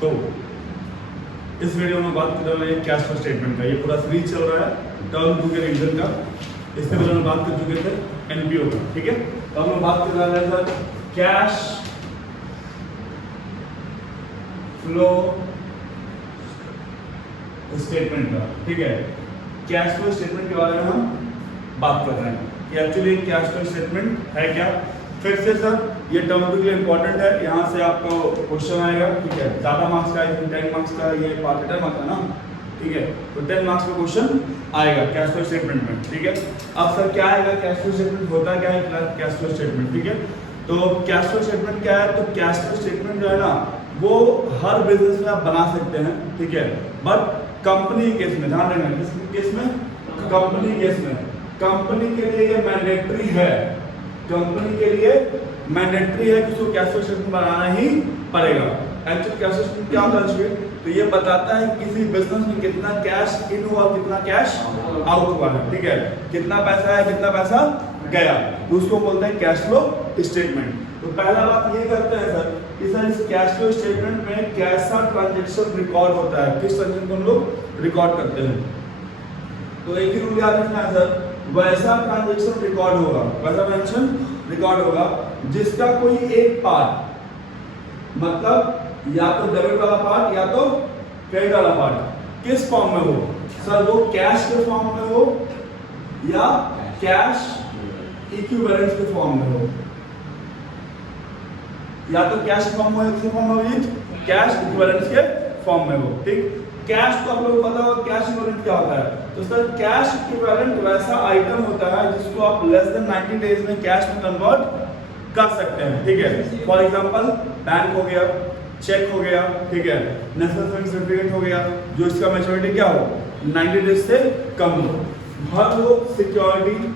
तो इस वीडियो में बात कर रहे हैं कैश फ्लो स्टेटमेंट का। ये पूरा सीरीज चल रहा है टर्म टू के रीजन का। इससे पहले हम बात कर चुके थे एनपीओ का, ठीक है। तो हम बात कर रहे हैं सर कैश फ्लो स्टेटमेंट का, ठीक है। कैश फ्लो स्टेटमेंट के बारे में हम बात कर रहे हैं कि एक्चुअली कैश फ्लो स्टेटमेंट है क्या। फिर से सर ये टर्म टू के लिए इंपॉर्टेंट है, यहाँ से आपको क्वेश्चन आएगा, ठीक है। ज़्यादा मार्क्स का है, 10 मार्क्स का ये पार्ट 10 मार्क्स का ना, ठीक है। तो 10 मार्क्स का क्वेश्चन आएगा कैश फ्लो स्टेटमेंट में, ठीक है। अब सर क्या आएगा, कैश फ्लो स्टेटमेंट होता क्या है, कैश फ्लो स्टेटमेंट, ठीक है। तो कैश फ्लो स्टेटमेंट क्या है, तो कैश फ्लो स्टेटमेंट जो है ना वो हर बिजनेस में आप बना सकते हैं, ठीक है। बट कंपनी केस में ध्यान रखना, किस केस में, कंपनी केस में, कंपनी के लिए ये मैंडेटरी है, कंपनी के लिए मैंडेटरी है कि उसको कैश फ्लो स्टेटमेंट बनाना ही पड़ेगा। एक्चुअली कैश फ्लो स्टेटमेंट क्या होता है, तो ये बताता है किसी बिजनेस में कितना कैश इन हुआ, कितना कैश आउट हुआ है, ठीक है। कितना पैसा है, कितना पैसा गया, तो उसको बोलते हैं कैश फ्लो स्टेटमेंट। तो पहला बात ये करते हैं सर कि सर इस कैश फ्लो स्टेटमेंट में कैसा ट्रांजैक्शन रिकॉर्ड होता है, किस ट्रांजैक्शन को हम लोग रिकॉर्ड करते हैं। तो एक ही रूल याद रखना है सर, वैसा ट्रांजैक्शन रिकॉर्ड होगा, वैसा ट्रांजैक्शन रिकॉर्ड होगा जिसका कोई एक पार्ट, मतलब या तो डेबिट वाला पार्ट या तो क्रेडिट वाला पार्ट किस फॉर्म में हो सर, वो कैश के फॉर्म में हो या कैश इक्विवेलेंट के फॉर्म में हो, या तो कैश फॉर्म में हो, फॉर्म में हो, कैश इक्विवेलेंट के फॉर्म में हो, ठीक। कैश तो आप लोगों को पता होगा कैश इक्विवेलेंट क्या होता है। तो सर कैश इक्विवेलेंट वैसा आइटम होता है जिसको आप लेस देन 90 डेज में कैश में कन्वर्ट कर सकते हैं, ठीक है। फॉर एग्जांपल बैंक हो गया, चेक हो गया, ठीक है, नेशनल सर्विस सर्टिफिकेट हो गया, जो इसका मैच्योरिटी क्या हो 90 डेज से कम हो। हर वो सिक्योरिटी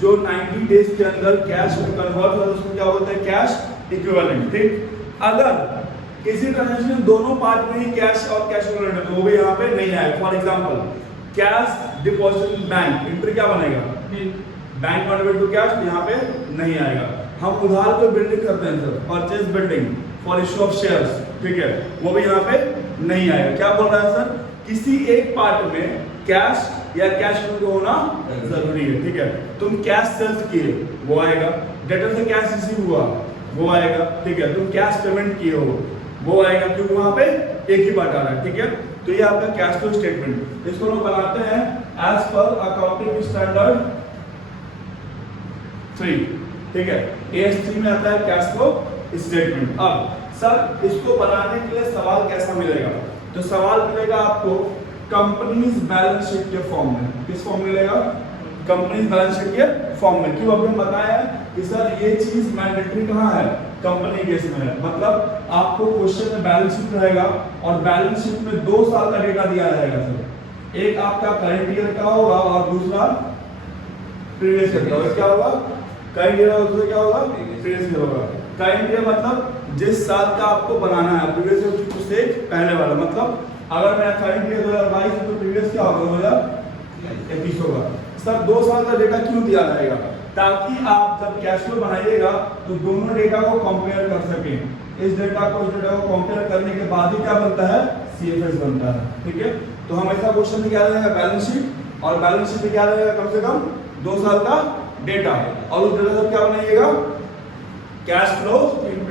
जो 90 डेज के अंदर कैश में कन्वर्ट हो उसको क्या बोलते हैं, कैश इक्विवेलेंट, ठीक। अगर किसी ट्रांजैक्शन दोनों पार्ट में ही कैश और कैश इक्विवेलेंट है तो वो भी यहाँ पे नहीं आएगा। For example cash deposit bank, entry क्या बनेगा, बैंक कन्वर्ट टू कैश, यहाँ पे नहीं आएगा। हम उधार पे बिल्डिंग करते हैं sir, purchase building for issue of shares, ठीक है, वो भी यहाँ पे नहीं आएगा। क्या बोल रहा है सर, किसी एक पार्ट में कैश या कैश होना जरूरी है, ठीक है। तुम कैश सेल्स किए वो आएगा, डेटर से कैश रिसीव हुआ वो आएगा, ठीक है। तुम कैश पेमेंट किए हो वो आएगा, क्योंकि वहां पे एक ही बात आ रहा है, ठीक है। तो ये आपका कैश फ्लो स्टेटमेंट, इसको लोग बनाते हैं एज पर अकाउंटिंग स्टैंडर्ड 3, ठीक है। AS3 में आता है कैश फ्लो स्टेटमेंट। अब सर इसको बनाने के लिए सवाल कैसा मिलेगा, तो सवाल मिलेगा आपको कंपनीज बैलेंस शीट के फॉर्म में। किस फॉर्म मिलेगा, कंपनीज बैलेंस शीट के फॉर्म में। क्यों, अभी हम बताया कि सर ये चीज मैंडेटरी कहाँ है, कंपनी केस में है। मतलब आपको क्वेश्चन में बैलेंस शीट रहेगा और बैलेंस शीट में 2 साल का डेटा दिया रहेगा सर। एक आपका करंट ईयर का होगा और दूसरा प्रीवियस ईयर का होगा। क्या होगा, करंट ईयर और दूसरा क्या होगा, प्रीवियस ईयर होगा। करंट ईयर मतलब जिस साल का आपको बनाना है, प्रीवियस ईयर से पहले वाला। मतलब अगर मेरा करंट ईयर 2022 है तो प्रीवियस क्या होगा, 2021 होगा। सर 2 साल का डेटा क्यों दिया रहेगा, ताकि आप जब कैश फ्लो बनाइएगा तो दोनों डेटा को कंपेयर कर सकें। इस डेटा को इस डेटा को कंपेयर करने के बाद ही क्या बनता है, CFS बनता है, ठीक है। तो हम ऐसा क्वेश्चन में क्या रहेगा, बैलेंस शीट, और बैलेंस शीट में क्या रहेगा, कम से कम 2 साल का डेटा, और उस डेटा से क्या बनाइएगा, कैश फ्लो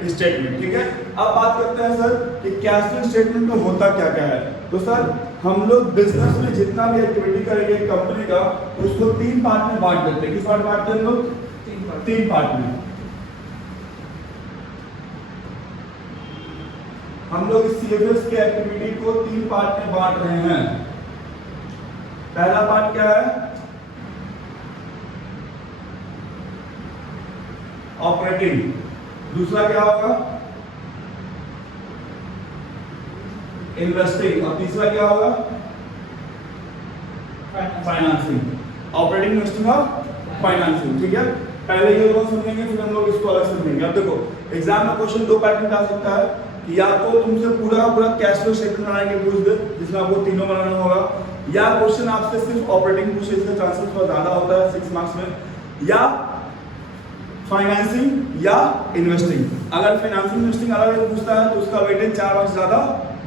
स्टेटमेंट, ठीक है। अब बात करते हैं सर कि कैश फ्लो स्टेटमेंट में होता क्या क्या है। तो सर हम लोग बिजनेस में जितना भी एक्टिविटी करेंगे कंपनी का, उसको 3 पार्ट में बांट देते हैं। किस पार्ट बांटते हैं हम लोग, 3 पार्ट में। हम लोग इस CFS की एक्टिविटी को 3 पार्ट में बांट रहे हैं। पहला पार्ट क्या है, ऑपरेटिंग। दूसरा क्या होगा, इन्वेस्टिंग, और तीसरा क्या होगा, फाइनेंसिंग। ऑपरेटिंग, इन्वेस्टिंग और फाइनेंसिंग, ठीक है। पहले ये दोनों सुनेंगे, फिर हम लोग इसको अलग से सुनेंगे। अब देखो एग्जाम में क्वेश्चन 2 पैटर्न में आ सकता है कि या तो तुमसे पूरा पूरा कैश फ्लो स्टेटमेंट बनाने के पूछ दे जिसमें आपको तीनों बनाना होगा, या क्वेश्चन आपसे सिर्फ ऑपरेटिंग पूछे, इसका चांसेस बहुत ज्यादा होता है 6 मार्क्स में, या फाइनेंसिंग या इन्वेस्टिंग। अगर फाइनेंसिंग इन्वेस्टिंग अलग अलग पूछता है तो उसका वेटेज 4 मार्क्स ज्यादा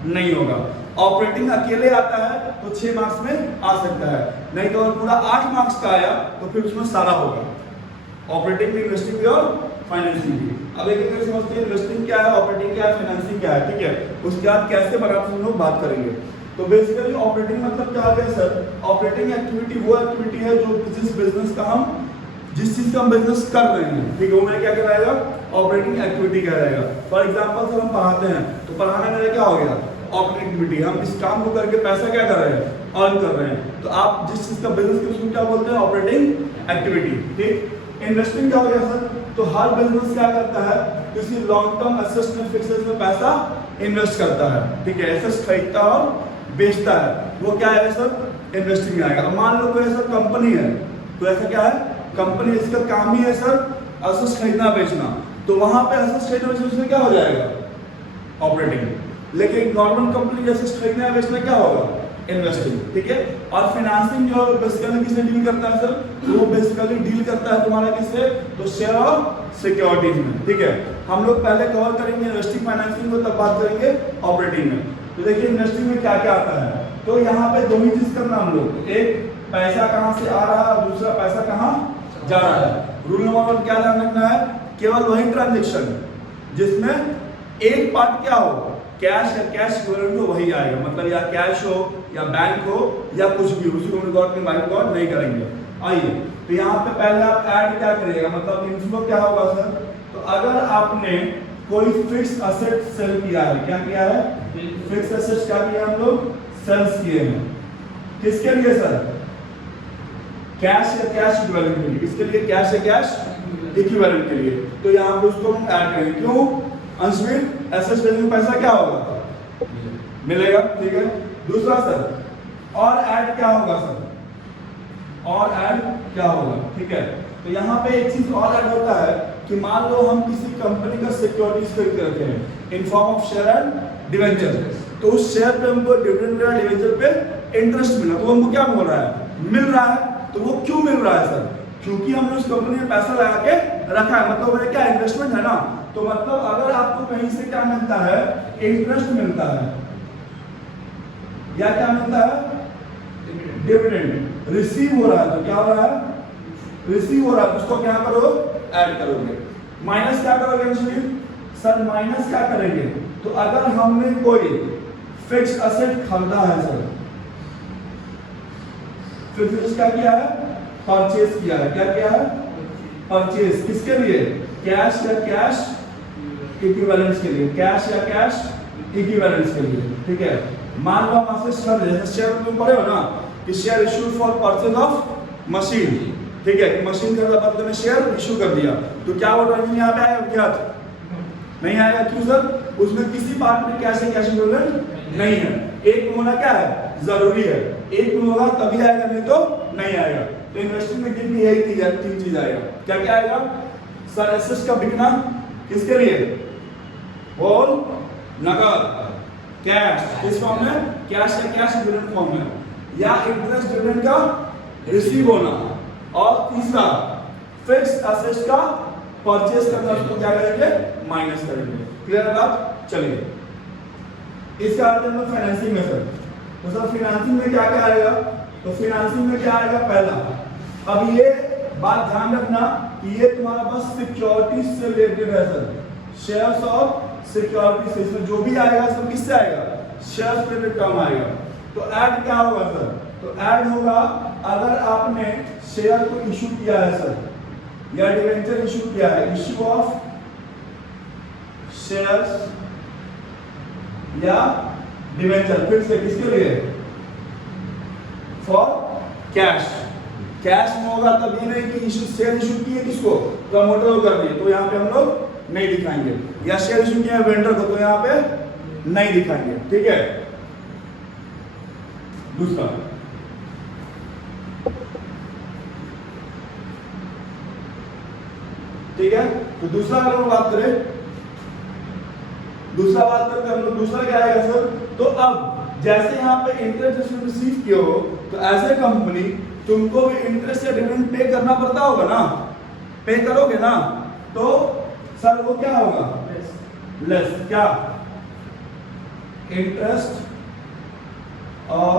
नहीं होगा। ऑपरेटिंग अकेले आता है तो 6 मार्क्स में आ सकता है, नहीं तो अगर पूरा 8 मार्क्स का आया तो फिर उसमें सारा होगा, ऑपरेटिंग भी, इन्वेस्टिंग भी और फाइनेंसिंग भी। अब एक एक समझते हैं इन्वेस्टिंग क्या है, ऑपरेटिंग क्या है, फाइनेंसिंग क्या है, ठीक है। उसके बाद कैसे बनाते हैं हम लोग बात करेंगे। तो बेसिकली ऑपरेटिंग मतलब क्या हो गया सर, ऑपरेटिंग एक्टिविटी वो एक्टिविटी है जो जिस बिजनेस का हम जिस चीज का हम बिजनेस कर रहे हैं, ठीक है, वो मेरा क्या कहलाएगा, ऑपरेटिंग एक्टिविटी कहलाएगा। फॉर एग्जांपल सर हम पढ़ाते हैं तो पढ़ाना मेरा क्या हो गया, ऑपरेटिंग एक्टिविटी। हम इस काम को करके पैसा क्या कर रहे हैं, अर्न कर रहे हैं। तो आप जिस चीज का बिजनेस के उसको क्या बोलते हैं, ऑपरेटिंग एक्टिविटी, ठीक। इन्वेस्टिंग क्या हो गया सर, तो हर बिजनेस क्या करता है, किसी लॉन्ग टर्म एसेट्स में, फिक्सेस में पैसा इन्वेस्ट करता है, ठीक है, एसेट्स खरीदता है और बेचता है, वो क्या है सर, इन्वेस्टिंग में आएगा। अब मान लो कोई ऐसा कंपनी है, तो ऐसा क्या है, कंपनी, इसका काम ही है सर एसेट्स खरीदना बेचना, तो वहां पे एसेट्स खरीदना बेचना उसमें क्या हो जाएगा, ऑपरेटिंग। लेकिन नॉर्मल कंपनी एसेट्स खरीदना बेचना क्या होगा, इन्वेस्टिंग, ठीक है। और फाइनेंसिंग जो बेसिकली किससे डील करता है सर, वो बेसिकली डील करता है तुम्हारा किससे, तो शेयर और सिक्योरिटीज में, ठीक है। हम लोग पहले कवर करेंगे इन्वेस्टिंग फाइनेंसिंग को, तब बात करेंगे ऑपरेटिंग में। तो देखिए इन्वेस्टिंग में क्या क्या आता है, तो यहाँ पे दो ही चीज करना हम लोग, एक पैसा कहाँ से आ रहा है और दूसरा पैसा कहाँ जा रहा है। रूल नंबर 1 क्या ध्यान रखना है, केवल वही ट्रांजेक्शन जिसमें एक पार्ट क्या हो, कैश या कैश इक्विवेलेंट हो, वही आएगा। मतलब या कैश हो या बैंक हो या कुछ भी, उसी को रिकॉर्ड में बाइक रिकॉर्ड नहीं करेंगे। आइए, तो यहाँ पे पहले आप ऐड क्या करिएगा, मतलब इनफ्लो क्या होगा सर, तो अगर आपने कोई फिक्स असेट सेल किया है, क्या किया है, फिक्स असेट्स क्या किया हम लोग, सेल्स किए हैं, किसके लिए सर, कैश या कैश इक्विवेलेंट के लिए, किसके लिए, कैश या कैश इक्विवेलेंट के लिए। तो यहाँ पे उसको हम ऐड करेंगे, क्यों, अंशविल एसेट्स वैल्यू पैसा क्या होगा, मिलेगा, ठीक है। दूसरा सर, और ऐड क्या होगा सर, और ऐड क्या होगा, ठीक है। तो यहाँ पे एक चीज और ऐड होता है कि मान लो हम किसी कंपनी का सिक्योरिटीज खरीद के रखे हैं in form of share and debenture, तो उस शेयर पे हमको डिविडेंड या डिवेंचर पे इंटरेस्ट मिला, तो हमको क्या मिल रहा है, मिल रहा है। तो वो क्यों मिल रहा है सर, क्योंकि हमने उस कंपनी में पैसा लगा के रखा है, मतलब वो क्या इन्वेस्टमेंट है ना। तो मतलब अगर आपको कहीं से क्या मिलता है, इंटरेस्ट मिलता है या क्या मिलता है, डिविडेंड रिसीव हो रहा है, तो क्या हो रहा है, रिसीव हो रहा है, उसको क्या करो, ऐड करोगे। माइनस क्या करोगे सर, माइनस क्या करेंगे, तो अगर हमने कोई फिक्स असेट खरीदा है सर, फिक्स क्या किया है, परचेज किया है, क्या किया है, परचेज, किसके लिए, कैश या कैश इक्विवेलेंस के लिए, कैश या कैश इक्विवेलेंस के लिए, ठीक है। मान लो हम शेयर तुम पढ़े हो ना कि share issue for purchase of machine, ठीक है, मशीन का बदले में शेयर इशू कर दिया, तो क्या वो ट्रांजेक्शन यहाँ पे आएगा, क्या नहीं आएगा, क्यों सर, उसमें किसी पार्ट में कैश या कैश इक्विवेलेंट नहीं है। एक में होना क्या है, जरूरी है, एक में होगा तभी आएगा, नहीं तो नहीं आएगा। तो इन्वेस्टिंग में कितनी यही तीन चीज आएगा, क्या क्या आएगा सर, एसेट्स का बिकना, किसके लिए, बोल, नकद, कैश, किस फॉर्म में, कैश या कैश इक्विवेलेंट फॉर्म में, या इंटरेस्ट डिविडेंड का रिसीव होना, और तीसरा फिक्स एसेट्स का परचेज करना, उसको क्या करेंगे, माइनस करेंगे। क्लियर है बात, चलिए इसका अर्थ है फाइनेंसिंग में सर। तो सर फाइनेंसिंग में क्या क्या आएगा, तो फाइनेंसिंग में क्या आएगा, पहला, अब ये बात ध्यान रखना कि ये तुम्हारा पास सिक्योरिटीज से रिलेटेड है सर, शेयर्स और सिक्योरिटीज, इसमें जो भी आएगा सब किससे आएगा, शेयर्स रिलेटेड टर्म आएगा। तो ऐड क्या होगा सर, तो ऐड होगा अगर आपने शेयर को इशू किया है सर, या डिवेंचर इशू किया है, इशू ऑफ शेयर्स या डिवेंचर, फिर से किसके लिए, फॉर कैश, कैश में होगा तभी नहीं कि इशू शेयर इशू किए किसको, प्रमोटर को कर दिए, तो यहाँ पे हम लोग नहीं दिखाएंगे, या शेयर इशू किया है वेंडर को, तो यहाँ पे नहीं दिखाएंगे, ठीक है। दूसरा, ठीक है, तो दूसरा अगर हम बात करें, दूसरा बात करते हैं हम लोग, दूसरा क्या आएगा सर, तो अब जैसे यहाँ पे इंटरेस्ट रिसीव किए हो, तो एज ए कंपनी तुमको भी इंटरेस्ट या डिविडेंड पे करना पड़ता होगा ना, पे करोगे ना, तो सर वो क्या होगा, लेस, क्या इंटरेस्ट और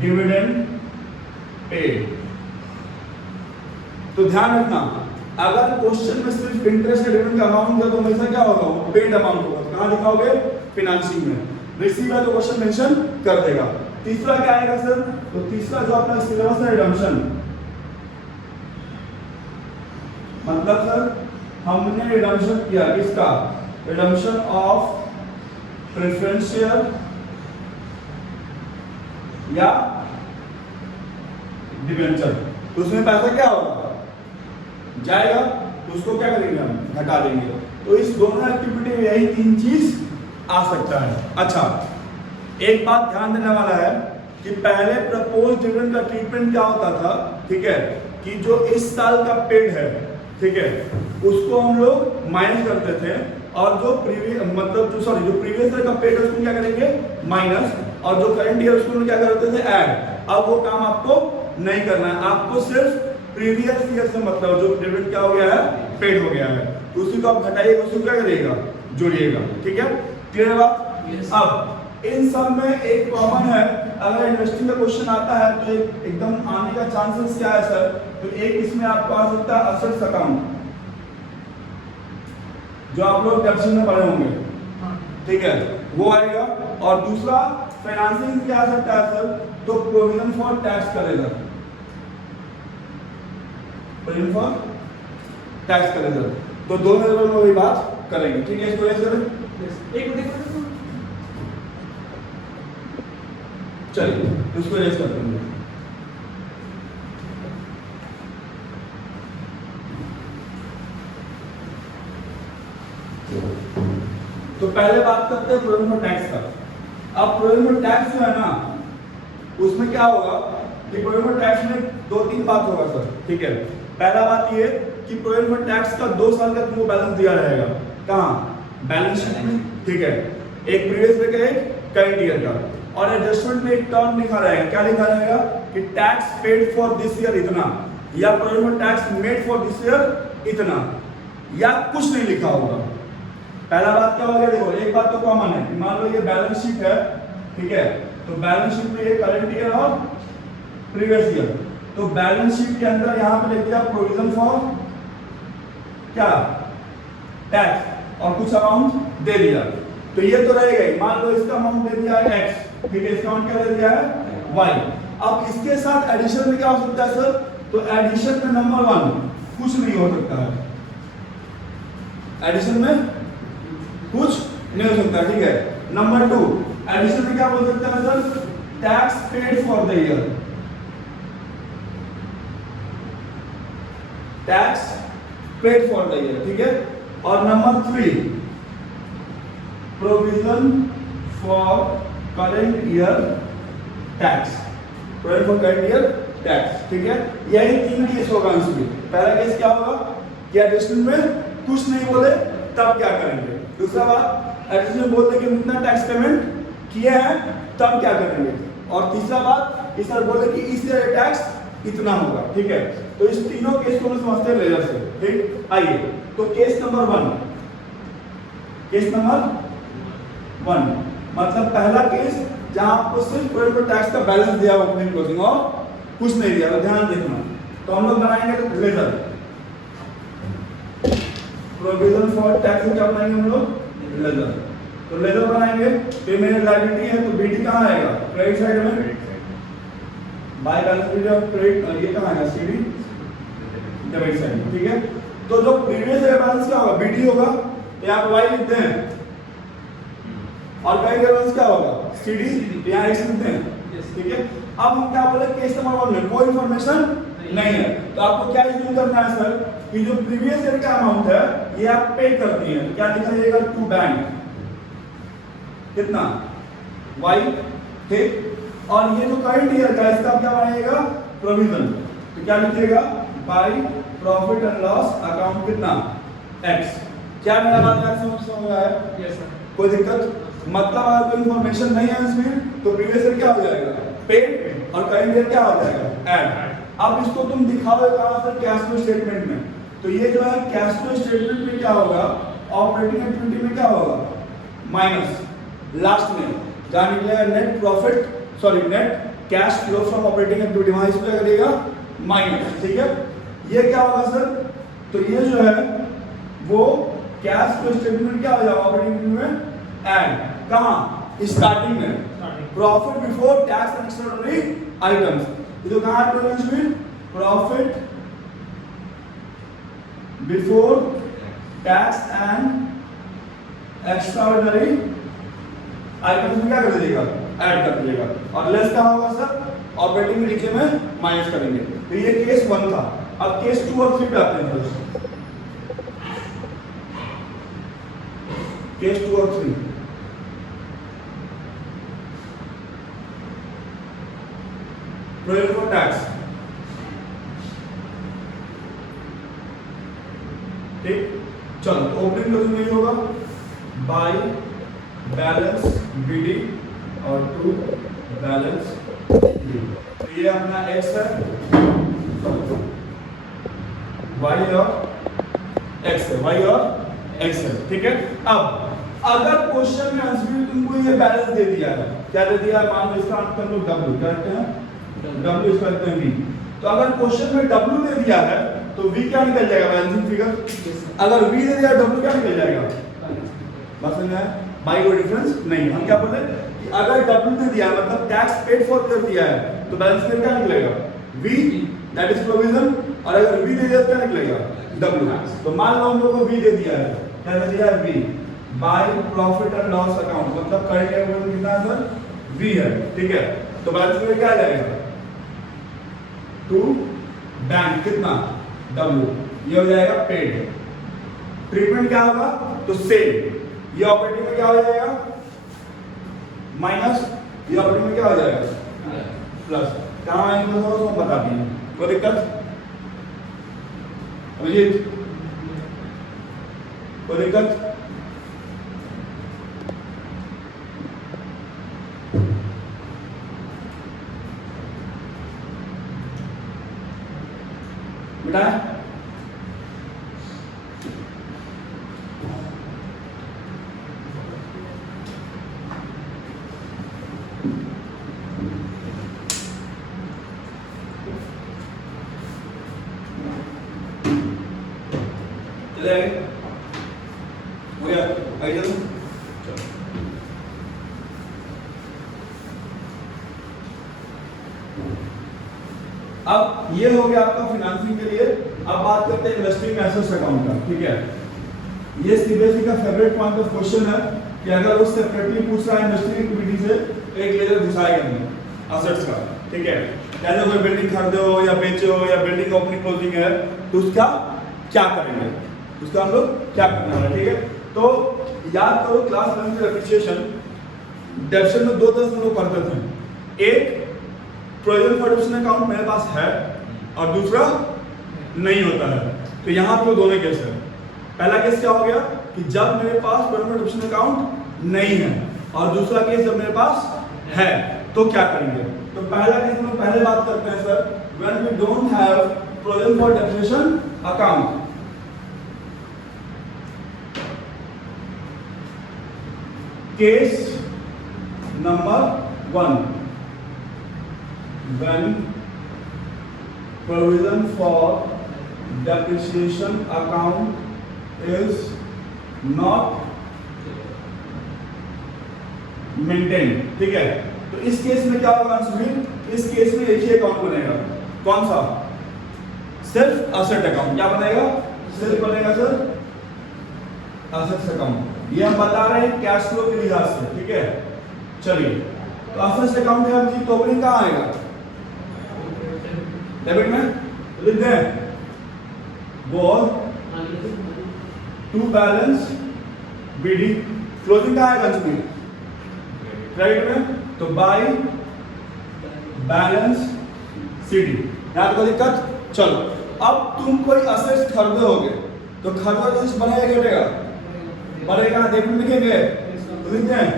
डिविडेंड पेड। तो ध्यान रखना, अगर क्वेश्चन में सिर्फ इंटरेस्ट और डिविडेंड का अमाउंट है तो हमेशा क्या होगा, वो पेड अमाउंट होगा। तो कहां दिखाओगे, फिनांसिंग में। रिसीव है तो क्वेश्चन मेंशन कर देगा। तीसरा क्या आएगा सर, तो तीसरा जो अपना सिलेबस है रिडम्पशन, मतलब सर हमने रिडम्पशन किया किसका, रिडम्पशन ऑफ प्रेफरेंशियल या डिबेंचर। तो उसमें पैसा क्या होगा, जाएगा, तो उसको क्या करेंगे, हम घटा देंगे। तो इस दोनों एक्टिविटी में यही तीन चीज आ सकता है। अच्छा, एक बात ध्यान देने वाला है कि पहले प्रपोज डिविडेंड का ट्रीटमेंट क्या होता था, ठीक है, कि जो इस साल का पेड है, ठीक है, उसको हम लोग माइनस करते थे, और जो प्रीवियस मतलब जो प्रीवियस ईयर का पेड है उसको क्या करेंगे, माइनस, और जो करंट ईयर उसको क्या करते थे, ऐड। अब वो काम आपको नहीं करना है, आपको सिर्फ प्रीवियस ईयर से मतलब जो डिविडेंड क्या हो गया है, पेड हो गया है, तो उसी को आप घटाइएगा, उसको क्या करिएगा, जोड़िएगा। ठीक है, क्लियर बात। अब इन सब में एक कॉमन है, अगर इन्वेस्टिंग का क्वेश्चन आता है तो एकदम आने का चांसेस क्या है सर, तो एक इसमें आपको आ सकता है असेट्स अकाउंट, जो आप लोग कैप्शन में पढ़े होंगे, ठीक है, वो आएगा। और दूसरा फाइनेंसिंग क्या आ सकता है सर, तो प्रोविजन फॉर टैक्स करेगा, प्रोविजन फॉर टैक्स करेगा। तो दोनों लेवल में वही बात करेंगे। ठीक है, इसको लेकर एक मिनट चलिए उसको रेस करते हैं। तो पहले बात करते हैं प्रोविजन फॉर टैक्स का। अब प्रोविजन फॉर टैक्स जो है ना, उसमें क्या होगा कि प्रोविजन फॉर टैक्स में दो तीन बात होगा सर। ठीक है, पहला बात ये कि प्रोविजन फॉर टैक्स का 2 साल का तुमको बैलेंस दिया रहेगा, कहाँ, बैलेंस शीट में। ठीक है, एक प्रीवियस ईयर का, एक करंट ईयर का, और एडजस्टमेंट में एक टर्म लिखा रहेगा, क्या लिखा रहेगा कि tax paid for this year इतना, या provision for tax made for this year इतना, या कुछ नहीं लिखा होगा। पहला बात क्या हो गया, देखो एक बात तो कॉमन है, मान लो ये बैलेंस शीट है, ठीक है, तो बैलेंस शीट में ये करंट ईयर और प्रीवियस ईयर, तो बैलेंस शीट के अंदर यहां पे लिख दिया प्रोविजन फॉर क्या, टैक्स, और कुछ अमाउंट दे दिया, तो ये तो रहेगा ही। मान लो इसका अमाउंट दे दिया है x, ठीक है, इसका अमाउंट क्या दे दिया है y। अब इसके साथ एडिशन में क्या हो सकता है सर, तो एडिशन में नंबर 1 कुछ नहीं हो सकता है, एडिशन में कुछ नहीं हो सकता। ठीक है, नंबर 2 एडिशन में क्या बोल सकते हैं sir, tax paid for the year, tax paid for the year. ठीक है, और number 3 provision for current year tax, provision for current year tax. ठीक है, यही 3 केस होगा इसमें। पहला केस क्या होगा कि एडिशन में कुछ नहीं बोले तब क्या करेंगे, दूसरा बात एडिशन में बोलते कि इतना टैक्स पेमेंट किए हैं तब क्या करेंगे, और तीसरा बात इस सर बोले कि इस ईयर टैक्स इतना होगा। ठीक है, तो इस तीनों केस को हम समझते हैं लेजर से। ठीक, आइए तो केस नंबर 1, केस नंबर 1 मतलब पहला केस जहां आपको सिर्फ प्रोविजन फॉर टैक्स का बैलेंस दिया हुआ ओपनिंग क्लोजिंग और कुछ नहीं दिया, तो ध्यान देखना। तो हम लोग बनाएंगे लेजर, प्रोविजन फॉर टैक्स क्या बनाएंगे हम लोग, लेजर। तो लेजर बनाएंगे, तो मेरी लायबिलिटी है तो बीडी कहां आएगा, क्रेडिट साइड में, by balance sheet of credit, ये कहां आएगा, सीडी डेबिट साइड। ठीक है, तो जो प्रीवियस ईयर बैलेंस क्या होगा, बीडी होगा, तो यहां पे वाई लिखते हैं, और करंट ईयर बैलेंस क्या होगा, सीडी, तो यहां एक्स लिखते हैं। ठीक है, अब हम क्या बोले, केस नंबर 1 में कोई इंफॉर्मेशन नहीं है, तो आपको क्या यूज करना है सर कि जो प्रीवियस ईयर का अमाउंट है ये आप पे करती हैं, तो क्या लिखा जाएगा, टू बैंक कितना y। ठीक, और ये जो करंट ईयर का इसका क्या बनाइएगा, प्रोविजन, तो क्या लिखिएगा, bye profit and loss account कितना x। क्या मेरा बात समझ में आया, यस सर, कोई दिक्कत, मतलब अगर कोई इंफॉर्मेशन नहीं है इसमें तो प्रीवियस ईयर क्या हो जाएगा, पेड, और करंट ईयर क्या हो जाएगा, ऐड। अब इसको तुम दिखाओगे कहां सर, कैश फ्लो स्टेटमेंट में, तो ये जो है कैश फ्लो स्टेटमेंट में क्या होगा, ऑपरेटिंग एक्टिविटी में क्या होगा, माइनस लास्ट में क्या निकलेगा, net profit, sorry net cash flow from operating activity, वहां इसमें क्या करेगा माइनस, ठीक है। ये क्या होगा सर, तो ये जो है वो कैश फ्लो स्टेटमेंट क्या हो जाएगा ऑपरेटिंग एक्टिविटी में ऐड, कहां स्टार्टिंग में, profit before tax and extraordinary items, ये तो कहां है profit before tax and extraordinary items में क्या कर दीजिएगा ऐड कर दीजिएगा, और लेस कहां होगा सर ऑपरेटिंग में नीचे में माइनस करेंगे। तो ये केस 1 था। अब केस 2 और 3 पे आते हैं दोस्तों, केस 2 और 3 प्रोविजन फॉर टैक्स, ठीक। चलो ओपनिंग क्लोजिंग नहीं होगा, बाय बैलेंस बीडी और टू बैलेंस बी। तो ये अपना एक्स है, वाई और एक्स है, वाई और एक्स है, ठीक है। अब अगर क्वेश्चन में आंसर तुमको ये बैलेंस दे दिया है, क्या दे दिया है, मान लो इसका आंसर लोग डब्ल्यू कहते हैं, डब्ल्यू इसका कहते हैं वी। तो अगर क्वेश्चन में डब्ल्यू दे दिया है तो वी क्या निकल जाएगा बैलेंसिंग फिगर, अगर वी दे दिया डब्ल्यू क्या निकल जाएगा, बस समझ में बाई कोई डिफरेंस नहीं। हम क्या बोलते हैं कि अगर डब्ल्यू दे दिया मतलब टैक्स पेड फॉर कर दिया है तो बैलेंस फिगर क्या निकलेगा वी, दैट इज प्रोविजन, और अगर वी दे दिया तो क्या निकलेगा डब्ल्यू। तो मान लो हम लोग को वी दे दिया है, क्या दे दिया है we by profit and loss account, मतलब करंट अकाउंट कितना है सर वी है, ठीक है। तो बैलेंस फिगर क्या आ जाएगा टू बैंक कितना डब्ल्यू, ये हो जाएगा पेड, ट्रीटमेंट क्या होगा तो सेल, ये ऑपरेटिंग में क्या हो जाएगा माइनस, ये ऑपरेटिंग में क्या हो जाएगा प्लस। कहां माइनस होगा तो हम बता दिए, कोई दिक्कत अभिजीत, कोई दिक्कत। बेटा चले आगे हो गया आइडिया। अब ये हो गया आपका फाइनेंसिंग के लिए। अब बात करते हैं इन्वेस्टिंग एसेट्स अकाउंट का, ठीक है। ये सीबीएसई का फेवरेट पॉइंट ऑफ क्वेश्चन है कि अगर वो सेपरेटली पूछ रहा है इन्वेस्टिंग एक्टिविटी से तो एक लेजर घुसाएगा नहीं एसेट्स का, ठीक है। जैसे कोई बिल्डिंग खरीदे हो या बेचे हो या बिल्डिंग ओपनिंग क्लोजिंग है तो उसका क्या करेंगे, उसका हम लोग क्या करना है, ठीक है। तो याद करो क्लास 11 की डेफिनेशन, डेफिनेशन में दो तरह से लोग पढ़ते थे, एक प्रोविजन फॉर डेफिनेशन अकाउंट मेरे पास है और दूसरा नहीं होता है। तो यहाँ पे दोनों केस है। पहला केस क्या हो गया कि जब मेरे पास प्रोविजन फॉर डेफिनेशन अकाउंट नहीं है, और दूसरा केस जब मेरे पास है तो क्या करेंगे। तो पहला केस हम पहले बात करते हैं sir, when we don't have provision for definition account. Case number 1, when provision for depreciation account is not maintained, ठीक है। तो इस केस में क्या होगा सुनील, इस केस में एक ही अकाउंट बनेगा, कौन सा, सिर्फ असेट अकाउंट। क्या बनेगा, सिर्फ बनेगा सर असेट्स अकाउंट। ये हम बता रहे हैं कैश फ्लो के लिहाज से, ठीक है। चलिए तो असेट्स अकाउंट है हम जी, तो ओपनिंग कहां आएगा डेबिट में, लिख दें वो टू बैलेंस बीडी, क्लोजिंग कहां आएगा जी क्रेडिट में, तो बाय बैलेंस सीडी। यहां कोई दिक्कत। चलो अब तुम कोई असेट्स खरीदोगे तो खरीदा तो इस बनेगा घटेगा, बढ़ेगा, डेबिट में लिखेंगे तो लिखते हैं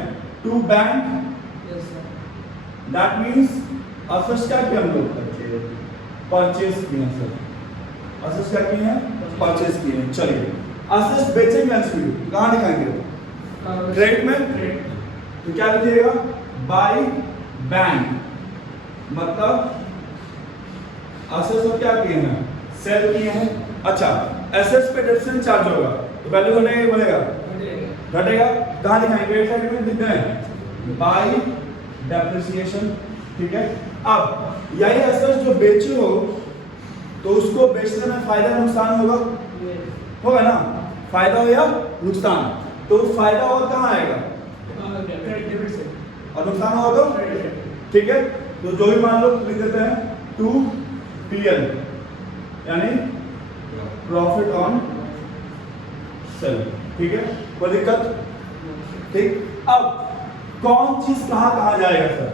to bank, that means assets क्या किया हम लोग परचेज किए हैं सर, असेट्स क्या किए हैं परचेज किए हैं। चलिए असेट्स बेचेंगे कहां दिखाएंगे, क्रेडिट में तो क्या लिखिएगा, बाय बैंक, मतलब एसेट्स सब क्या किए हैं, सेल किए हैं। अच्छा, एसेट्स पे डेप्रिसिएशन चार्ज होगा तो वैल्यू घटेगा कि बढ़ेगा, घटेगा। कहाँ लिखाएंगे, क्रेडिट साइड में लिखते हैं बाय डेप्रिसिएशन, ठीक है। अब यही एसेट्स जो बेचे हो तो उसको बेचने में फायदा नुकसान होगा ना, फायदा हो या नुकसान, तो फायदा और कहाँ आएगा, और नुकसान होगा तो, ठीक है। तो जो भी मान लो लिख देते हैं 2PL यानी प्रॉफिट ऑन सेल, ठीक है, कोई दिक्कत, ठीक। अब कौन चीज कहाँ कहाँ जाएगा सर,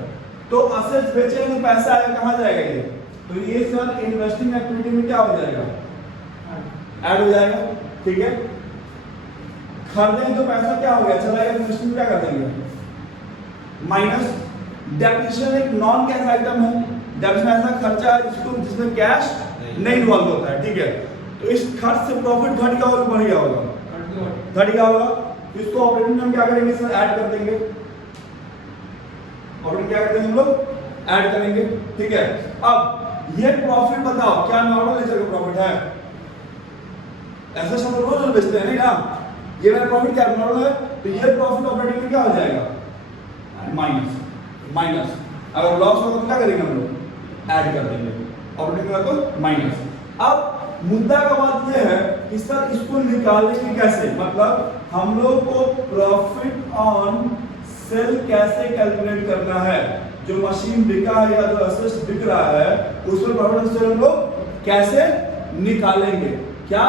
तो असेट्स बेचे में पैसा आएगा, कहाँ जाएगा ये, तो ये सर इन्वेस्टिंग एक्टिविटी में क्या हो जाएगा, ऐड हो जाएगा, ठीक है। खरीदे तो पैसा क्या हो गया, चला गया, इन्वेस्टिंग क्या कर देंगे, माइनस। डेप्रिसिएशन एक नॉन कैश आइटम है, डेप्रिसिएशन ऐसा खर्चा है जिसमें कैश नहीं इन्वॉल्व होता है, ठीक है। तो इस खर्च से प्रॉफिट घट गया होगा, बढ़ गया होगा, घट गया होगा, तो इसको ऑपरेटिंग में हम क्या करेंगे सर, ऐड कर देंगे, ऑपरेटिंग क्या करते हैं हम लोग, ऐड करेंगे, ठीक है। अब ये प्रॉफिट बताओ क्या नॉर्मल नेचर का प्रॉफिट है, ऐसा सब रोज बेचते हैं नहीं ना, ये मेरा प्रॉफिट क्या नॉर्मल है, तो ये प्रॉफिट ऑपरेटिंग में क्या हो जाएगा, माइनस, माइनस। अगर लॉस होगा तो क्या करेंगे हम लोग, ऐड कर देंगे, ऑपरेटिंग में तो माइनस। अब मुद्दा का बात यह है कि सर इसको निकालेंगे कैसे, मतलब हम लोग को प्रॉफिट ऑन सेल कैसे कैलकुलेट करना है, जो मशीन बिका है या जो एसेट्स बिक रहा है उसमें प्रॉफिट ऑन सेल हम लोग कैसे निकालेंगे, क्या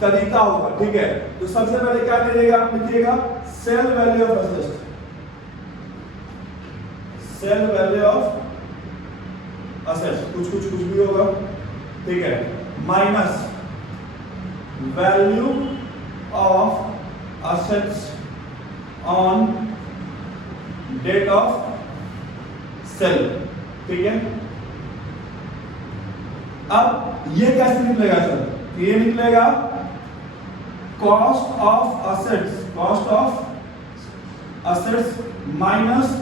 तरीका होगा, ठीक है। तो सबसे पहले क्या करिएगा, आप लिखिएगा sale value of assets, sale value of assets, कुछ भी होगा, ठीक है, minus value of assets on date of sale, ठीक है। अब ये कैसे निकलेगा सर, ये निकलेगा cost of assets, cost of assets minus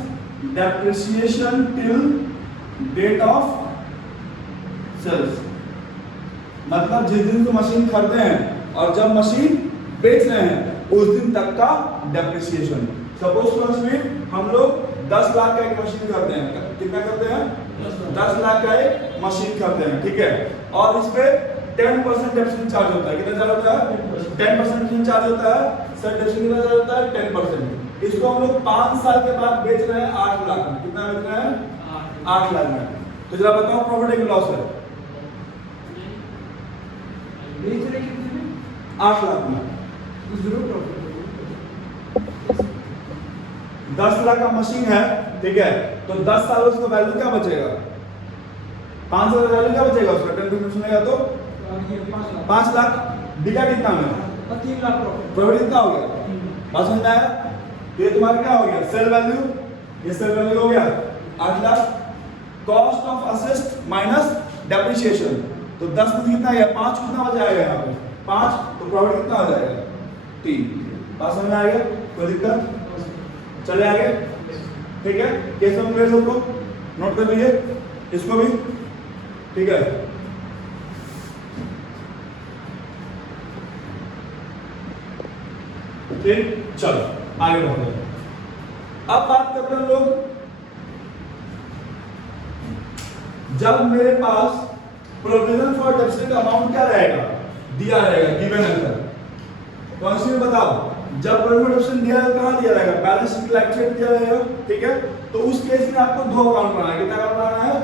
depreciation till date of sales, मतलब जिस दिन से मशीन खरीदे हैं और जब मशीन बेच रहे हैं उस दिन तक का डेप्रिसिएशन। सपोज हम लोग 10 लाख का एक मशीन खरीदते हैं, कितना करते हैं, 10 लाख का एक मशीन खरीदते हैं, ठीक है, और इस पे 10% डेप्रिसिएशन चार्ज होता है, कितना चार्ज होता है, 10% चार्ज होता है सर, डेप्रिसिएशन कितना चार्ज होता है, 10%। इसको हम लोग 5 साल के बाद बेच रहे हैं 8 लाख में, कितना बेच रहे हैं, 8 लाख में। तो जरा बताओ प्रॉफिट है कि लॉस है, बेच रहे कितने में, 8 लाख में, 10 लाख का मशीन है, ठीक है, तो 10 साल उसका वैल्यू क्या बचेगा, 5 साल का वैल्यू क्या बचेगा उसका, 10% सुनेगा तो 5 लाख, बिका कितना में, 3 लाख प्रॉफिट कितना हो गया, बात समझ में आया। तो ये तुम्हारा क्या हो गया, सेल वैल्यू, ये सेल वैल्यू हो गया 8 lakh, cost of assets minus depreciation, तो 10 में कितना है, 5 कितना हो जाएगा यहाँ पे, 5, तो प्रॉफिट कितना हो जाएगा, 3। बात समझ में आएगा, कोई दिक्कत, चले आगे, ठीक है। कैसे हम क्लियर सबको नोट कर लीजिए इसको भी, ठीक है। ठीक, चलो आगे बढ़ते हैं। अब बात करते हैं लोग, जब मेरे पास प्रोविजन फॉर डेप्रिसिएशन का अमाउंट क्या रहेगा, दिया रहेगा, गिवन है सर, कौन सी में बताओ, जब प्रोविजन फॉर डेप्रिसिएशन दिया जाएगा कहां दिया रहेगा, बैलेंस शीट लाइट दिया रहेगा, ठीक है। तो उस केस में आपको 2 अकाउंट बनाना है, कितना अकाउंट बनाना है,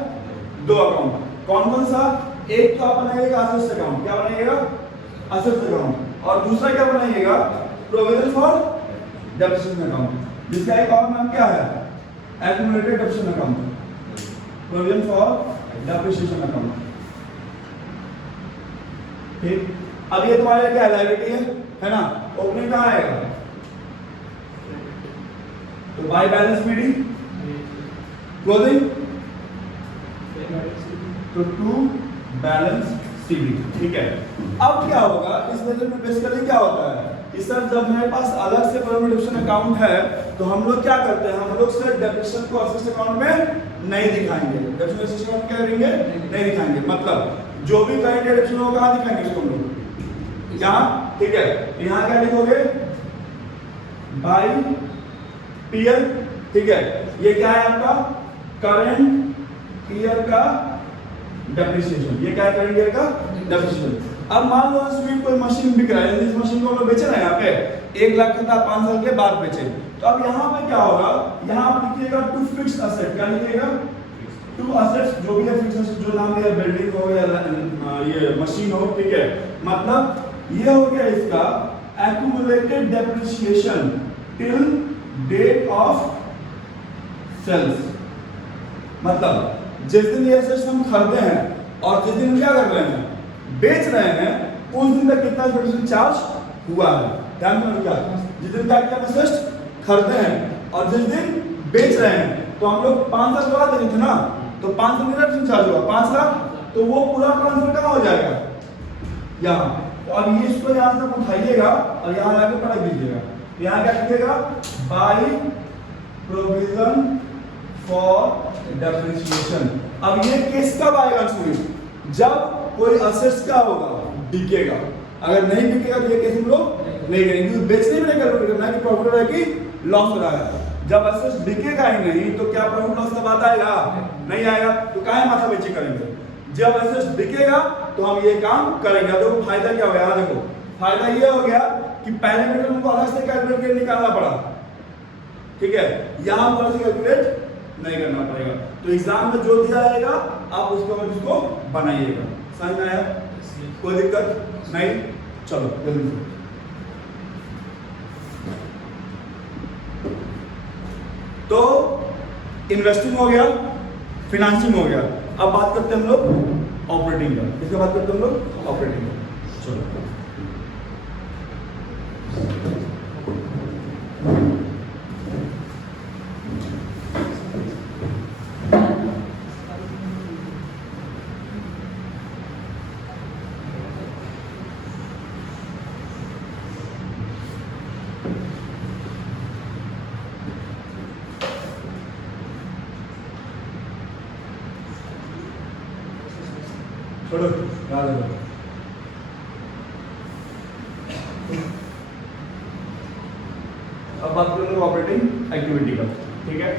2 अकाउंट, कौन कौन सा, एक तो आप बनाइएगा एसेट्स अकाउंट, क्या बनाइएगा, एसेट्स अकाउंट, और दूसरा क्या बनाइएगा, प्रोविजन फॉर डेप्रिसिएशन अकाउंट, जिसका एक और नाम क्या है, accumulated depreciation account, provision for depreciation account, ठीक। अब ये तुम्हारे क्या लायबिलिटी है ना, ओपनिंग कहाँ आएगा, तो बाय बैलेंस बीडी, क्लोजिंग तो टू बैलेंस सीडी, ठीक है। अब क्या होगा, इस मेथड में बेसिकली क्या होता है, कि सर जब हमारे पास अलग से प्रॉफिट डिस्ट्रीब्यूशन अकाउंट है तो हम लोग क्या करते हैं, हम लोग सर डेप्रिसिएशन को असेट्स अकाउंट में नहीं दिखाएंगे। डेप्रिसिएशन अकाउंट क्या करेंगे, नहीं दिखाएंगे। मतलब जो भी करंट डेप्रिसिएशन होगा कहाँ दिखाएंगे इसको हम लोग, यहाँ, ठीक है। यहाँ क्या लिखोगे, बाय पीएल, ठीक है। ये क्या है आपका करंट ईयर का डेप्रिसिएशन, ये क्या है करंट ईयर का डेप्रिसिएशन। अब मान लो इसमें कोई मशीन बिक रहा है, इस मशीन को हम लोग बेच रहे हैं यहाँ पे 1 लाख का 5 साल के बाद बेचे, तो अब यहाँ पे क्या होगा, यहाँ आप लिखिएगा टू फिक्स असेट, क्या लिखिएगा, टू असेट्स, जो भी है फिक्स असेट, जो नाम है बिल्डिंग हो या ये मशीन हो, ठीक है। मतलब ये हो गया इसका accumulated depreciation till date of sales. मतलब जिस दिन ये असेट्स हम खरीदे हैं और जिस दिन क्या कर रहे हैं, बेच रहे हैं, उस दिन तक कितना डेप्रिसिएशन चार्ज हुआ है, ध्यान में क्या, जिस दिन क्या असेट्स खरीदे हैं और जिस दिन बेच रहे हैं, तो हम लोग 5 साल बाद देंगे थे ना, तो 5 साल का डेप्रिसिएशन चार्ज हुआ 5 लाख, तो वो पूरा ट्रांसफर कहाँ हो जाएगा, यहाँ। तो अब ये इसको यहाँ से उठाइएगा और यहाँ लाके पलट दीजिएगा, यहाँ क्या लिखिएगा, बाय प्रोविजन फॉर डेप्रिसिएशन। अब ये केस कब आएगा इसमें, जब कोई असेट्स क्या होगा, बिकेगा। अगर नहीं बिकेगा तो ये केस हम लोग नहीं करेंगे, क्योंकि बेचने में नहीं करना है कि प्रॉफिट हो रहा है कि लॉस हो रहा है। जब असेट्स बिकेगा ही नहीं तो क्या प्रॉफिट लॉस का बात आएगा, नहीं आएगा, तो काहे माथा बेची करेंगे। जब असेट्स बिकेगा तो हम ये काम करेंगे। तो फायदा क्या हो गया, देखो फायदा ये हो गया कि पहले में हमको अलग से कैलकुलेट करके निकालना पड़ा, ठीक है, यहाँ पर से कैलकुलेट नहीं करना पड़ेगा। तो एग्जाम में जो दिया जाएगा आप उसके बाद उसको बनाइएगा। समझ में आया, कोई दिक्कत नहीं, चलो जल्दी से। तो इन्वेस्टिंग हो गया, फिनांसिंग हो गया, अब बात करते हैं हम लोग ऑपरेटिंग का। किसका बात करते हैं हम लोग, ऑपरेटिंग का। चलो छोड़ो, याद रखो। अब बात करेंगे ऑपरेटिंग एक्टिविटी का, ठीक है।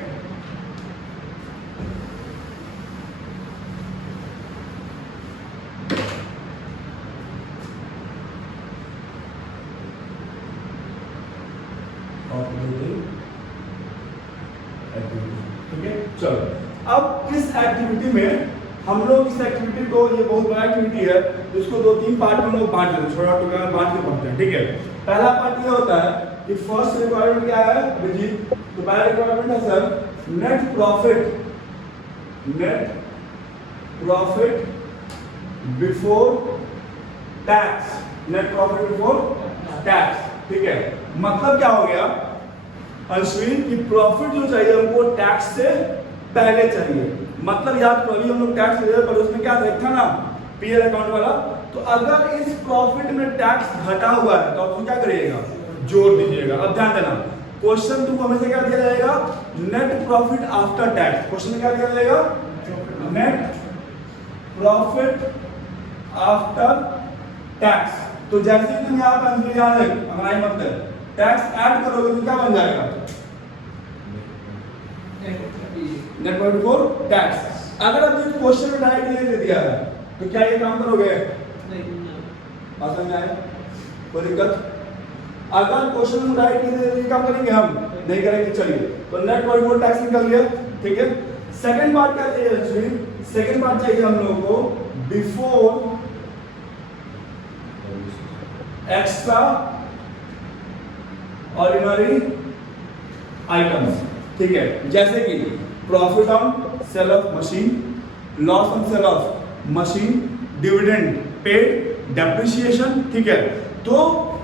ऑपरेटिंग एक्टिविटी, ठीक है। चलो अब इस एक्टिविटी में हम लोग इस एक्टिविटी को, ये बहुत बड़ा एक्टिविटी है, इसको 2-3 पार्ट में लोग बांट लेते हैं, छोटा टुकड़ा बांट के पढ़ते हैं, ठीक है। पहला पार्ट ये होता है कि फर्स्ट रिक्वायरमेंट क्या है अभिजीत, तो पहला रिक्वायरमेंट है sir net profit before tax, net profit before tax, ठीक है। मतलब क्या हो गया अश्विन की प्रॉफिट जो चाहिए हमको टैक्स से पहले चाहिए। मतलब याद करो अभी हम लोग टैक्स ले रहे पर उसमें क्या था ना, पीएल अकाउंट वाला, तो अगर इस प्रॉफिट में टैक्स घटा हुआ है तो आप क्या करिएगा, जोड़ दीजिएगा। अब ध्यान देना, क्वेश्चन तुमको हमेशा क्या दिया जाएगा, net profit after tax. Question में क्या दिया जाएगा, नेट प्रॉफिट आफ्टर टैक्स। तो जैसे ही तुम यहाँ पर आंसर याद है, हमारा मतलब टैक्स ऐड करोगे तो क्या बन जाएगा, नेट प्रॉफिट बिफोर टैक्स। अगर अब इस क्वेश्चन में डायरेक्ट ये दे दिया है तो क्या ये काम करोगे, नहीं समझ में आया, कोई दिक्कत। अगर क्वेश्चन में डायरेक्ट ये दे दिया काम करेंगे हम, नहीं करेंगे, चलिए। तो नेट प्रॉफिट बिफोर टैक्स निकल गया, ठीक है। सेकंड पार्ट क्या चाहिए, सेकंड पार्ट चाहिए हम लोगों को बिफोर एक्स्ट्रा ऑर्डिनरी आइटम्स, ठीक है। जैसे कि profit on sale of machine, loss on sale of machine, dividend paid, depreciation, ठीक है। तो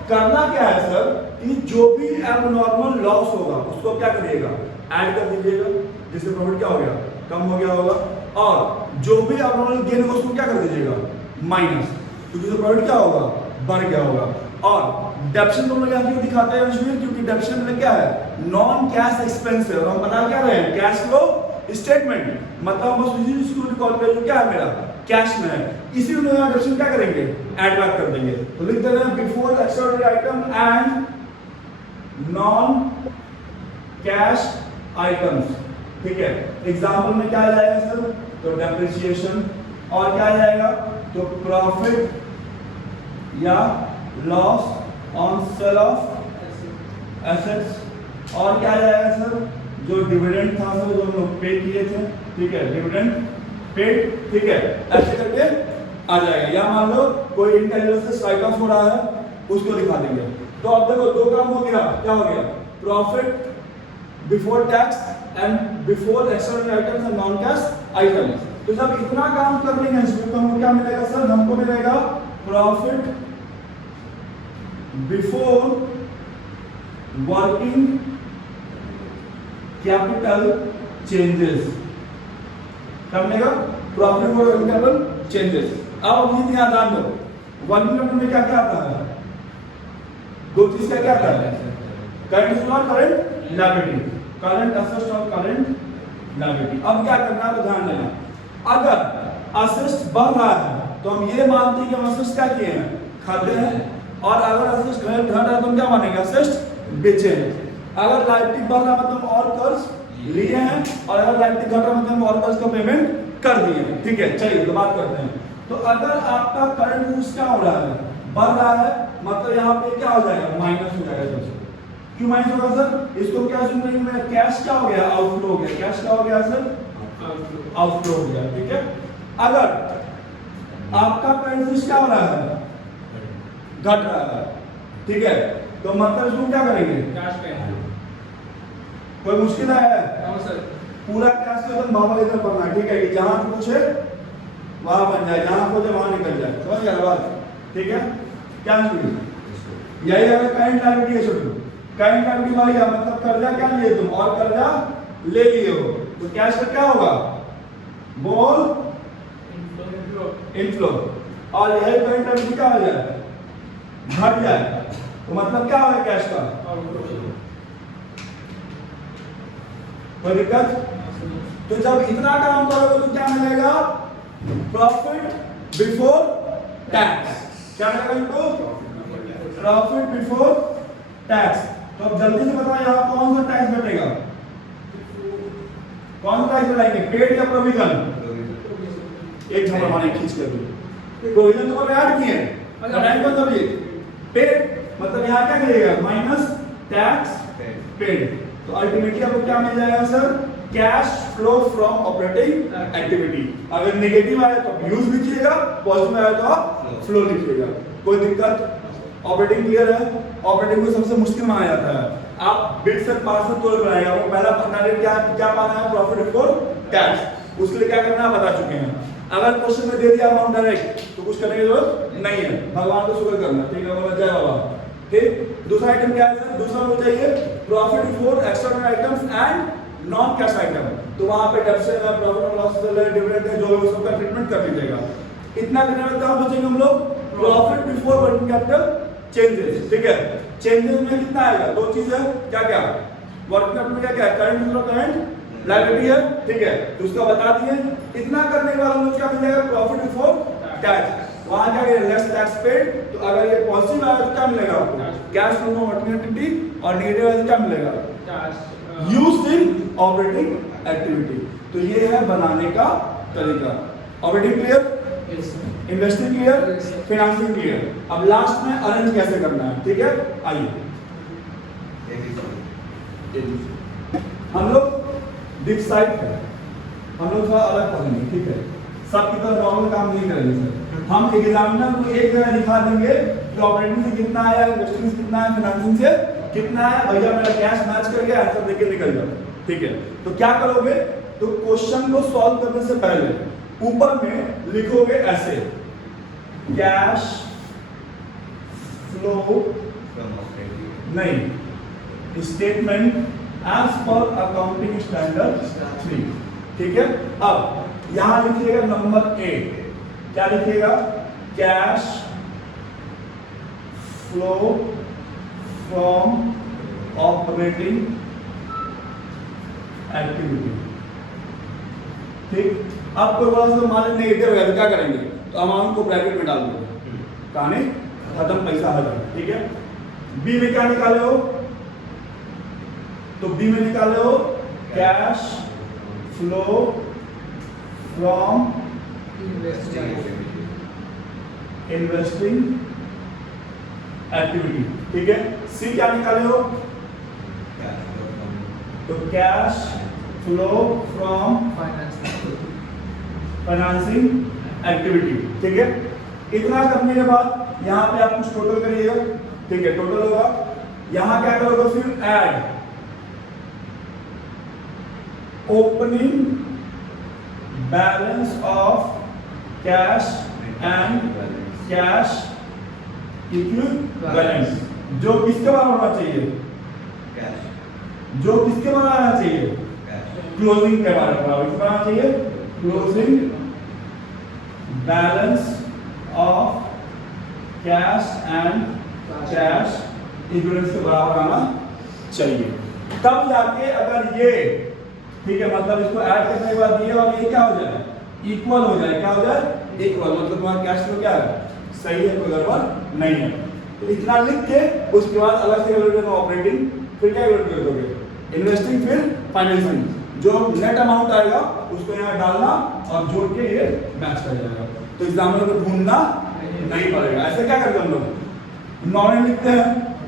करना क्या है सर कि जो भी एबनॉर्मल लॉस होगा उसको क्या करिएगा, ऐड कर दीजिएगा, जिससे प्रॉफिट क्या हो गया, कम हो गया होगा। और जो भी एबनॉर्मल गेन होगा उसको क्या कर दीजिएगा, माइनस, क्योंकि तो प्रॉफिट क्या होगा, बढ़ गया होगा। और डेप्शन दोनों यहाँ क्यों दिखाते हैं रश्मि, क्योंकि डेप्शन में क्या है, नॉन कैश एक्सपेंस है और हम बता क्या रहे हैं, कैश फ्लो स्टेटमेंट, मतलब बस उसी चीज को रिकॉर्ड कर जो क्या है मेरा कैश में है, इसी में यहाँ डेप्शन क्या करेंगे, ऐड बैक कर देंगे। तो लिख दे रहे हैं before extraordinary item and non cash items, ठीक है। एग्जांपल में क्या आ जाएगा सर, तो डेप्रिसिएशन, और क्या आ जाएगा, तो प्रॉफिट या loss on sale of assets, और क्या आ जाएगा सर, जो डिविडेंड था सर जो हम लोग पे किए थे, ठीक है, डिविडेंड पेड, ठीक है, ऐसे करके आ जाएगा। या मान लो कोई इंटेलिजेंस से राइट ऑफ हो रहा है, उसको दिखा देंगे। तो अब देखो दो काम हो गया, क्या हो गया, profit before tax and before extraordinary items and non cash items. तो जब इतना काम कर लेंगे इसमें तो हमको क्या मिलेगा सर, हमको मिलेगा profit before working capital changes, क्या मिलेगा, profit before working capital changes. अब ये ध्यान दो, वर्किंग कैपिटल में क्या क्या आता है, दो चीज का क्या आता है, करंट एसेट और करंट लायबिलिटी, करंट एसेट और करंट लायबिलिटी। अब क्या करना है तो ध्यान देना, अगर असेट्स बढ़ रहा है तो हम ये मानते हैं कि हम असेट्स क्या किए हैं, खाते हैं, और अगर असेट्स घट रहा है तो हम क्या मानेंगे, असेट्स बेचे हैं। अगर लायबिलिटी बढ़ रहा है मतलब और कर्ज लिए हैं, और अगर लायबिलिटी घट रहा है मतलब और कर्ज का पेमेंट कर दिए हैं, ठीक है। चलिए तो बात करते हैं। तो अगर आपका करंट यूज क्या हो रहा है, बढ़ रहा है, मतलब यहाँ पे क्या हो जाएगा, माइनस हो जाएगा सबसे। क्यों माइनस होगा सर, इसको क्या सुन में कैश क्या हो गया, आउटफ्लो हो गया, कैश क्या हो गया सर, आउटफ्लो हो गया, ठीक है। अगर आपका करंट यूज क्या हो रहा है, घट रहा है, ठीक है, तो मतलब इसको क्या करेंगे, कैश पे। कोई मुश्किल है, पूरा कैश पे एकदम बाबा इधर पढ़ना, ठीक है, कि जहां पूछे वहां बन जाए, जहां खोजे वहां निकल जाए, समझ गया बात, ठीक है। क्या यही अगर करंट लायबिलिटी है, छोटू करंट लायबिलिटी वाली है, मतलब कर्जा क्या लिए तुम और कर्जा ले लिए हो, तो कैश का क्या होगा, बोल इनफ्लो, और यही करंट लायबिलिटी क्या हो जाए, घट जाए, तो मतलब क्या होगा कैश का, कोई दिक्कत। तो जब इतना काम करोगे तो क्या मिलेगा, प्रॉफिट बिफोर टैक्स, क्या मिलेगा इनको, प्रॉफिट बिफोर टैक्स। तो अब जल्दी से बताओ यहाँ कौन सा टैक्स बटेगा, कौन सा टैक्स बढ़ाएंगे, पेड या प्रोविजन, एक झपड़ मारे खींच कर दो, प्रोविजन तो ऐड किए घटाएंगे तो ये पेड, मतलब यहाँ क्या करेगा, माइनस टैक्स पेड। तो अल्टीमेटली आपको क्या मिल जाएगा sir, cash flow from operating activity. अगर नेगेटिव आया तो यूज लिखिएगा, पॉजिटिव आया तो आप फ्लो लिखिएगा, कोई दिक्कत। ऑपरेटिंग क्लियर है, ऑपरेटिंग को सबसे मुश्किल माना जाता है, आप बिट्स एंड पार्ट्स में तोड़ बनाएगा, वो पहला नारेटिव क्या पाना है, प्रॉफिट बिफोर टैक्स, उसके लिए क्या करना है बता चुके हैं। अगर क्वेश्चन में दे दिया अमाउंट डायरेक्ट तो कुछ करने की जरूरत नहीं है, भगवान को शुक्र करना, ठीक है, बोला जय बाबा, ठीक। दूसरा आइटम क्या है सर, दूसरा हो चाहिए profit before extraordinary items and non cash item, तो वहां पे डेप्शन है, प्रॉफिट और लॉस है, डिविडेंड है, जो है उसका ट्रीटमेंट कर लीजिएगा। इतना करने में कहां बचेंगे हम लोग, profit before working capital changes, ठीक है। चेंजेस में कितना आएगा, दो चीज है, क्या क्या, वर्किंग कैपिटल में क्या क्या है, करंट और करंट लायबिलिटी है, ठीक है, तो उसका बता दिए। इतना करने के बाद हम लोग क्या मिल जाएगा, प्रॉफिट बिफोर टैक्स, वहां क्या करें, लेस टैक्स पेड। तो अगर ये पॉजिटिव आया तो क्या मिलेगा आपको, cash flow from working activity, और नेगेटिव आया तो क्या मिलेगा, यूज्ड इन ऑपरेटिंग एक्टिविटी। तो ये है बनाने का तरीका। Operating clear, investing clear, financing clear. अब लास्ट में अरेंज कैसे करना है, ठीक है। आइए हम लोग डिप साइड है, हम लोग थोड़ा अलग पढ़ेंगे, ठीक है, सब की तरह नॉर्मल काम नहीं करेंगे सर। हम एग्जामिनर को एक जगह दिखा देंगे कि ऑपरेटिंग से कितना आया, इन्वेस्टिंग से कितना है, फाइनेंसिंग से कितना है, भैया मेरा कैश मैच कर गया, आंसर देके निकल जाओ, ठीक है। तो क्या करोगे, तो क्वेश्चन को सॉल्व करने से पहले ऊपर में लिखोगे ऐसे, कैश फ्लो नहीं, statement as per accounting standard 3, ठीक है। अब यहां लिखिएगा नंबर 8, क्या लिखिएगा, cash flow from operating activity. ठीक, अब कोई बड़ा सा मान लीजिए नेगेटिव है तो क्या करेंगे, तो अमाउंट को ब्रैकेट में डाल दो, कहानी खत्म, पैसा आ जाए। ठीक है, बी में क्या निकाले हो, तो बी में निकाले हो cash flow from investing activity. ठीक है, सी क्या निकाले हो, तो cash flow from financing activity. ठीक है, इतना करने के बाद यहां पे आप कुछ टोटल करिएगा। ठीक है, टोटल होगा, यहां क्या करोगे फिर add opening balance of cash and cash equivalent, जो किसके बराबर होना चाहिए, जो किसके बराबर आना चाहिए, क्लोजिंग के बराबर होना चाहिए, closing balance of cash and cash equivalent के बराबर आना चाहिए। तब जाके अगर ये, ठीक है, मतलब इसको ऐड करने के बाद ये और ये क्या हो जाए, इक्वल हो जाए। क्या हो जाए, इक्वल, मतलब तुम्हारा कैश फ्लो क्या है, सही है, कोई गड़बड़ नहीं है। तो इतना लिख के उसके बाद अलग से कैलकुलेट करना ऑपरेटिंग, फिर क्या कैलकुलेट कर दोगे, इन्वेस्टिंग, फिर फाइनेंसिंग। जो नेट अमाउंट आएगा उसको यहाँ डालना और जोड़ के ये मैच कर जाएगा। तो एग्जामिनर को ढूंढना नहीं पड़ेगा। ऐसे क्या करते हम लोग नॉर्मल लिखते हैं,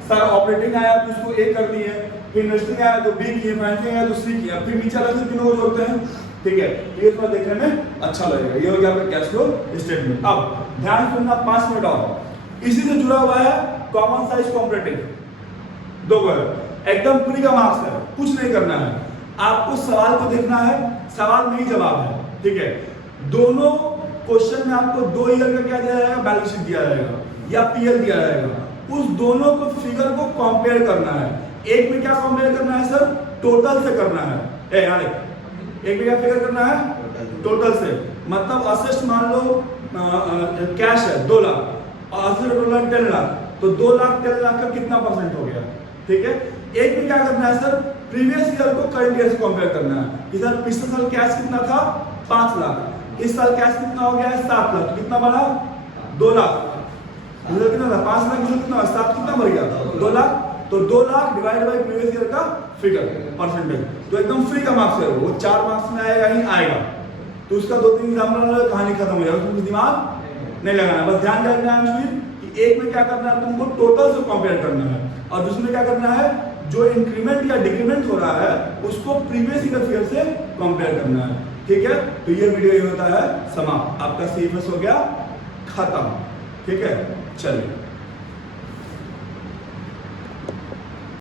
सर ऑपरेटिंग आया तो उसको ए कर दिए, फिर इन्वेस्टिंग आया तो बी किए, फाइनेंसिंग आया तो सी किया, फिर नीचे अलग से तीनों को जोड़ते हैं। ठीक है, ये थोड़ा देखने में अच्छा लगेगा। ये हो गया आपका कैश फ्लो स्टेटमेंट। अब ध्यान करना 5 मिनट और, इसी से जुड़ा हुआ है कॉमन साइज कॉम्परेटिव, दो एकदम फ्री का मार्क्स है, कुछ नहीं करना है, आपको सवाल को देखना है, सवाल नहीं जवाब है। ठीक है, दोनों क्वेश्चन में आपको 2 ईयर का क्या दिया जाएगा, बैलेंस शीट दिया जाएगा या पीएल दिया जाएगा। उस दोनों को फिगर को कंपेयर करना है। एक में क्या कंपेयर करना है सर, टोटल से करना है। यार एक में क्या फिगर करना है, टोटल से, मतलब असेस्ट मान लो कैश है 2 लाख और असेस्ट टोटल 10 लाख, तो 2 लाख 10 लाख का कितना परसेंट हो गया। ठीक है, एक में क्या करना है सर, प्रीवियस ईयर को करंट ईयर से कंपेयर करना है कि सर पिछले साल कैश कितना था 5 लाख, इस साल कैश कितना हो गया है 7 लाख, तो कितना बढ़ा 2 लाख, कितना था 5 लाख, कितना 7 कितना बढ़ गया 2 लाख, तो 2 lakh divide by previous year का फिगर परसेंटेज। तो एकदम फ्री का मार्क्स है वो 4 मार्क्स में आएगा ही आएगा। तो उसका 2-3 एग्जाम्पल कहानी खत्म हो जाएगा, उसमें दिमाग नहीं लगाना, बस ध्यान रखना है कि एक में क्या करना है, तुमको टोटल से कंपेयर करना है, और दूसरे में क्या करना है, जो इंक्रीमेंट या डिक्रीमेंट हो रहा है उसको प्रीवियस ईयर फिगर से कंपेयर करना है। ठीक है, तो ये वीडियो ये होता है समाप्त, आपका सीएफएस हो गया खत्म। ठीक है, चलिए।